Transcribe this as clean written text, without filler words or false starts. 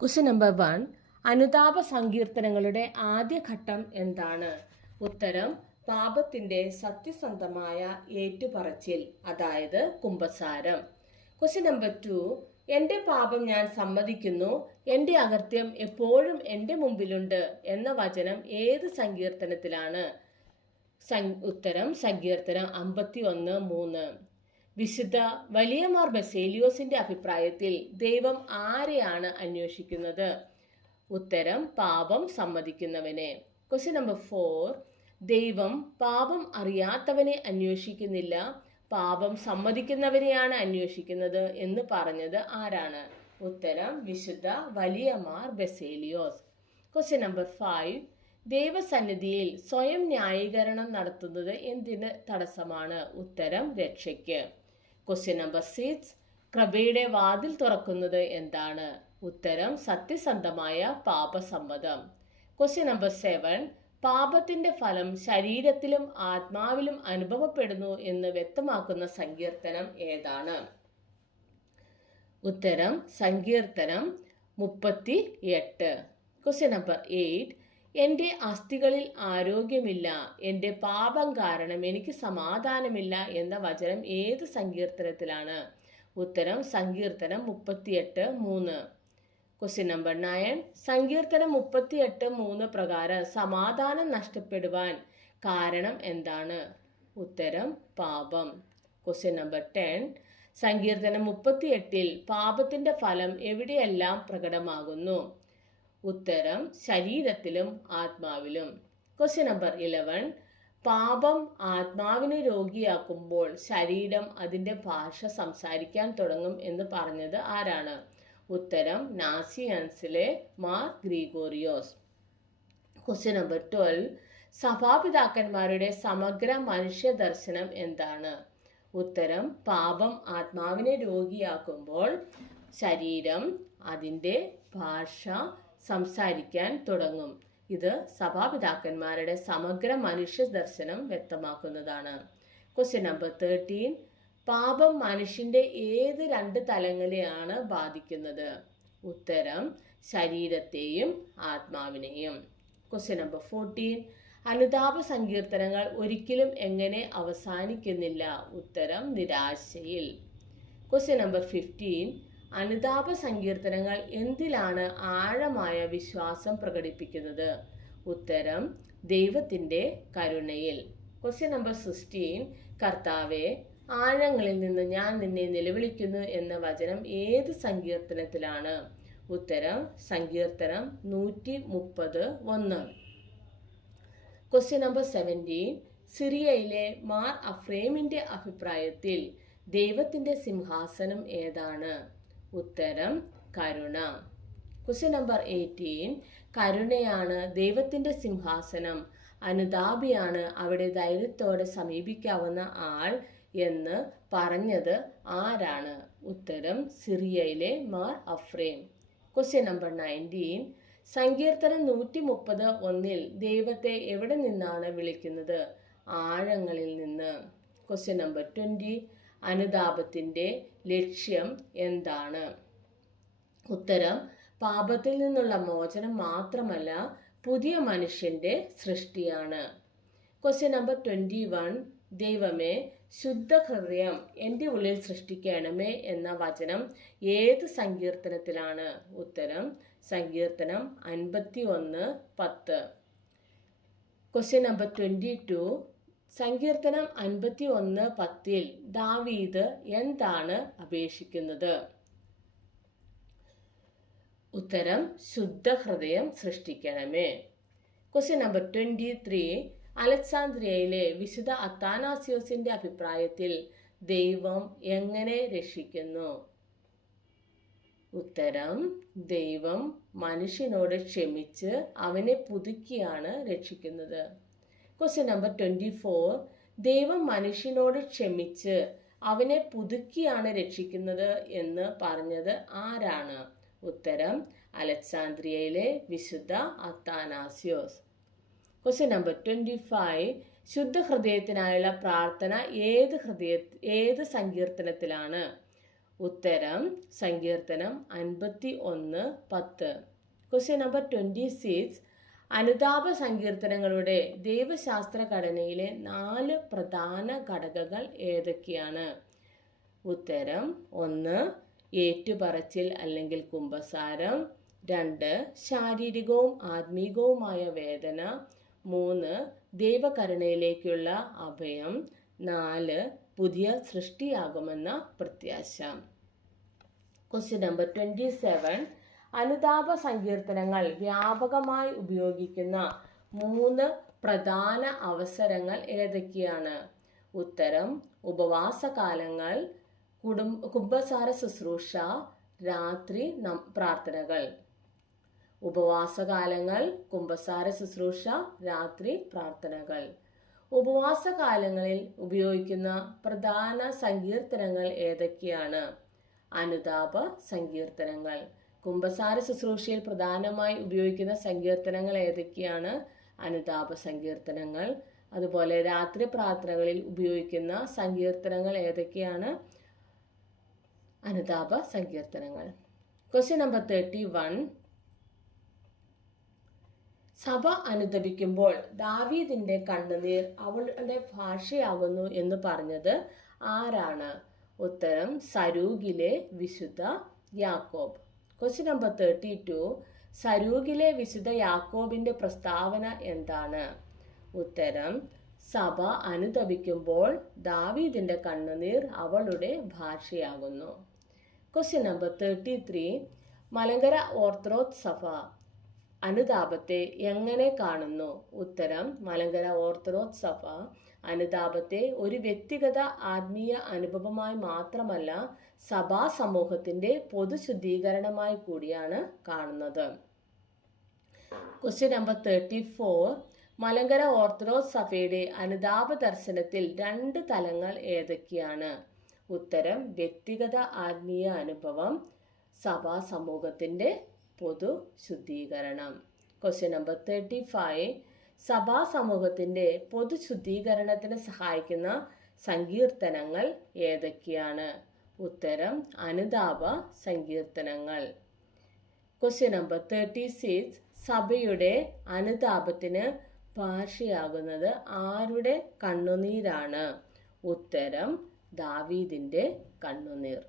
Question number 1. അനുതാപ സങ്കീർത്തനങ്ങളുടെ ആദ്യ ഘട്ടം എന്താണ്? ഉത്തരം പാപത്തിന്റെ സത്യസന്ധമായ ഏറ്റുപറച്ചിൽ, അതായത് കുമ്പസാരം. Question number 2. എൻ്റെ പാപം ഞാൻ സമ്മതിക്കുന്നു, എൻ്റെ അകൃത്യം എപ്പോഴും എൻ്റെ മുമ്പിലുണ്ട് എന്ന വചനം ഏത് സങ്കീർത്തനത്തിലാണ്? ഉത്തരം സങ്കീർത്തനം 51:3. വിശുദ്ധ വലിയമാർ ബസേലിയോസിന്റെ അഭിപ്രായത്തിൽ ദൈവം ആരെയാണ് അന്വേഷിക്കുന്നത്? ഉത്തരം പാപം സമ്മതിക്കുന്നവനെ. Question number 4. ദൈവം പാപം അറിയാത്തവനെ അന്വേഷിക്കുന്നില്ല, പാപം സമ്മതിക്കുന്നവനെയാണ് അന്വേഷിക്കുന്നത് എന്ന് പറഞ്ഞത് ആരാണ്? ഉത്തരം വിശുദ്ധ വലിയമാർ ബസേലിയോസ്. Question number 5. ദൈവസന്നിധിയിൽ സ്വയം ന്യായീകരണം നടത്തുന്നത് എന്തിന് തടസ്സമാണ്? ഉത്തരം രക്ഷയ്ക്ക്. Question number 6. കൃപയുടെ വാതിൽ തുറക്കുന്നത് എന്താണ്? ഉത്തരം സത്യസന്ധമായ പാപസമ്മതം. Question number 7. പാപത്തിന്റെ ഫലം ശരീരത്തിലും ആത്മാവിലും അനുഭവപ്പെടുന്നു എന്ന് വ്യക്തമാക്കുന്ന സങ്കീർത്തനം ഏതാണ്? ഉത്തരം സങ്കീർത്തനം 38. Question number 8. എൻ്റെ അസ്ഥികളിൽ ആരോഗ്യമില്ല, എൻ്റെ പാപം കാരണം എനിക്ക് സമാധാനമില്ല എന്ന വചനം ഏത് സങ്കീർത്തനത്തിലാണ്? ഉത്തരം സങ്കീർത്തനം 38:3. Question number 9. സങ്കീർത്തനം 38:3 പ്രകാരം സമാധാനം നഷ്ടപ്പെടുവാൻ കാരണം എന്താണ്? ഉത്തരം പാപം. Question number 10. സങ്കീർത്തനം 38-ൽ പാപത്തിന്റെ ഫലം എവിടെയെല്ലാം പ്രകടമാകുന്നു? ഉത്തരം ശരീരത്തിലും ആത്മാവിലും. Question number 11. പാപം ആത്മാവിനെ രോഗിയാക്കുമ്പോൾ ശരീരം അതിൻ്റെ ഭാഷ സംസാരിക്കാൻ തുടങ്ങും എന്ന് പറഞ്ഞത് ആരാണ്? ഉത്തരം നാസിയൻസിലെ മാർ ഗ്രിഗോറിയോസ്. Question number 12. സഭാപിതാക്കന്മാരുടെ സമഗ്ര മനുഷ്യ ദർശനം എന്താണ്? ഉത്തരം പാപം ആത്മാവിനെ രോഗിയാക്കുമ്പോൾ ശരീരം അതിൻ്റെ ഭാഷ സംസാരിക്കാൻ തുടങ്ങും. ഇത് സഭാപിതാക്കന്മാരുടെ സമഗ്ര മനുഷ്യ ദർശനം വ്യക്തമാക്കുന്നതാണ്. Question number 13. പാപം മനുഷ്യന്റെ ഏത് 2 തലങ്ങളെയാണ് ബാധിക്കുന്നത്? ഉത്തരം ശരീരത്തെയും ആത്മാവിനെയും. Question number 14. അനുതാപ സങ്കീർത്തനങ്ങൾ ഒരിക്കലും എങ്ങനെ അവസാനിക്കുന്നില്ല? ഉത്തരം നിരാശയിൽ. Question number 15. അനുതാപ സങ്കീർത്തനങ്ങൾ എന്തിലാണ് ആഴമായ വിശ്വാസം പ്രകടിപ്പിക്കുന്നത്? ഉത്തരം ദൈവത്തിൻ്റെ കരുണയിൽ. Question number 16. കർത്താവേ, ആഴങ്ങളിൽ നിന്ന് ഞാൻ നിന്നെ നിലവിളിക്കുന്നു എന്ന വചനം ഏത് സങ്കീർത്തനത്തിലാണ്? ഉത്തരം സങ്കീർത്തനം 130:1. Question number 17. സിറിയയിലെ മാർ അഫ്രേമിന്റെ അഭിപ്രായത്തിൽ ദൈവത്തിന്റെ സിംഹാസനം ഏതാണ്? ഉത്തരം കരുണ. Question number 18. കരുണയാണ് ദൈവത്തിന്റെ സിംഹാസനം, അനുതാപിയാണ് അവിടെ ധൈര്യത്തോടെ സമീപിക്കാവുന്ന ആൾ എന്ന് പറഞ്ഞത് ആരാണ്? ഉത്തരം സിറിയയിലെ മാർ അഫ്രേം. Question number 19. സങ്കീർത്തനം 130:1 ദൈവത്തെ എവിടെ നിന്നാണ് വിളിക്കുന്നത്? ആഴങ്ങളിൽ നിന്ന്. Question number 20. അനുതാപത്തിന്റെ ലക്ഷ്യം എന്താണ്? ഉത്തരം പാപത്തിൽ നിന്നുള്ള മോചനം മാത്രമല്ല, പുതിയ മനുഷ്യന്റെ സൃഷ്ടിയാണ്. Question number 21. ദൈവമേ, ശുദ്ധ ഹൃദയം എൻ്റെ ഉള്ളിൽ സൃഷ്ടിക്കണമേ എന്ന വചനം ഏത് സങ്കീർത്തനത്തിലാണ്? ഉത്തരം സങ്കീർത്തനം 51:10. Question number 22. സങ്കീർത്തനം 51:10 ദാവീദ് എന്താണ് അപേക്ഷിക്കുന്നത്? ഉത്തരം ശുദ്ധ ഹൃദയം സൃഷ്ടിക്കണമേ. Question number 23. അലക്സാന്ദ്രിയയിലെ വിശുദ്ധ അത്താനാസിയോസിന്റെ അഭിപ്രായത്തിൽ ദൈവം എങ്ങനെ രക്ഷിക്കുന്നു? ഉത്തരം ദൈവം മനുഷ്യനോട് ക്ഷമിച്ച് അവനെ പുതുക്കിയാണ് രക്ഷിക്കുന്നത്. Question number 24. ദൈവം മനുഷ്യനോട് ക്ഷമിച്ച് അവനെ പുതുക്കിയാണ് രക്ഷിക്കുന്നത് എന്ന് പറഞ്ഞത് ആരാണ്? ഉത്തരം അലക്സാന്ദ്രിയയിലെ വിശുദ്ധ അത്താനാസിയോസ്. Question number 25. ശുദ്ധ ഹൃദയത്തിനായുള്ള പ്രാർത്ഥന ഏത് സങ്കീർത്തനത്തിലാണ്? ഉത്തരം സങ്കീർത്തനം 51:10. Question number 26. അനുതാപ സങ്കീർത്തനങ്ങളുടെ ദൈവശാസ്ത്ര ഘടനയിലെ 4 പ്രധാന ഘടകങ്ങൾ ഏതൊക്കെയാണ്? ഉത്തരം 1. ഏറ്റുപറച്ചിൽ അല്ലെങ്കിൽ കുമ്പസാരം. 2. ശാരീരികവും ആത്മീകവുമായ വേദന. 3. ദൈവകരുണയിലേക്കുള്ള അഭയം. 4. പുതിയ സൃഷ്ടിയാകുമെന്ന പ്രത്യാശ. Question number 27. അനുതാപ സങ്കീർത്തനങ്ങൾ വ്യാപകമായി ഉപയോഗിക്കുന്ന 3 പ്രധാന അവസരങ്ങൾ ഏതൊക്കെയാണ്? ഉത്തരം ഉപവാസകാലങ്ങൾ, കുമ്പസാര ശുശ്രൂഷ, രാത്രി പ്രാർത്ഥനകൾ. ഉപവാസകാലങ്ങൾ, കുമ്പസാര ശുശ്രൂഷ, രാത്രി പ്രാർത്ഥനകൾ. ഉപവാസകാലങ്ങളിൽ ഉപയോഗിക്കുന്ന പ്രധാന സങ്കീർത്തനങ്ങൾ ഏതൊക്കെയാണ്? അനുതാപ സങ്കീർത്തനങ്ങൾ. കുമ്പസാര ശുശ്രൂഷയിൽ പ്രധാനമായി ഉപയോഗിക്കുന്ന സങ്കീർത്തനങ്ങൾ ഏതൊക്കെയാണ്? അനുതാപ സങ്കീർത്തനങ്ങൾ. അതുപോലെ രാത്രി പ്രാർത്ഥനകളിൽ ഉപയോഗിക്കുന്ന സങ്കീർത്തനങ്ങൾ ഏതൊക്കെയാണ്? അനുതാപ സങ്കീർത്തനങ്ങൾ. Question number 31. സഭ അനുതപിക്കുമ്പോൾ ദാവീദിന്റെ കണ്ണുനീർ അവളുടെ ഭാഷയാകുന്നു എന്ന് പറഞ്ഞത് ആരാണ്? ഉത്തരം സരൂഗിലെ വിശുദ്ധ യാക്കോബ്. Question number 32. സരൂഗിലെ വിശുദ്ധ യാക്കോബിന്റെ പ്രസ്താവന എന്താണ്? ഉത്തരം സഭ അനുതപിക്കുമ്പോൾ ദാവീദിന്റെ കണ്ണുനീർ അവളുടെ ഭാഷയാകുന്നു. Question number 33. മലങ്കര ഓർത്തഡോക്സ് സഭ അനുതാപത്തെ എങ്ങനെ കാണുന്നു? ഉത്തരം മലങ്കര ഓർത്തഡോക്സ് സഭ അനുതാപത്തെ ഒരു വ്യക്തിഗത ആത്മീയ അനുഭവമായി മാത്രമല്ല, സഭാ സമൂഹത്തിന്റെ പൊതുശുദ്ധീകരണമായി കൂടിയാണ് കാണുന്നത്. Question number 34. മലങ്കര ഓർത്തഡോക്സ് സഭയുടെ അനുതാപ ദർശനത്തിൽ 2 തലങ്ങൾ ഏതൊക്കെയാണ്? ഉത്തരം വ്യക്തിഗത ആത്മീയ അനുഭവം, സഭാ സമൂഹത്തിന്റെ പൊതു ശുദ്ധീകരണം. Question number 35. സഭാ സമൂഹത്തിന്റെ പൊതു ശുദ്ധീകരണത്തിന് സഹായിക്കുന്ന സങ്കീർത്തനങ്ങൾ ഏതൊക്കെയാണ്? ഉത്തരം അനുതാപ സങ്കീർത്തനങ്ങൾ. Question number 36. സഭയുടെ അനുതാപത്തിന് ഭാഷയാകുന്നത് ആരുടെ കണ്ണുനീരാണ്? ഉത്തരം ദാവീദിന്റെ കണ്ണുനീർ.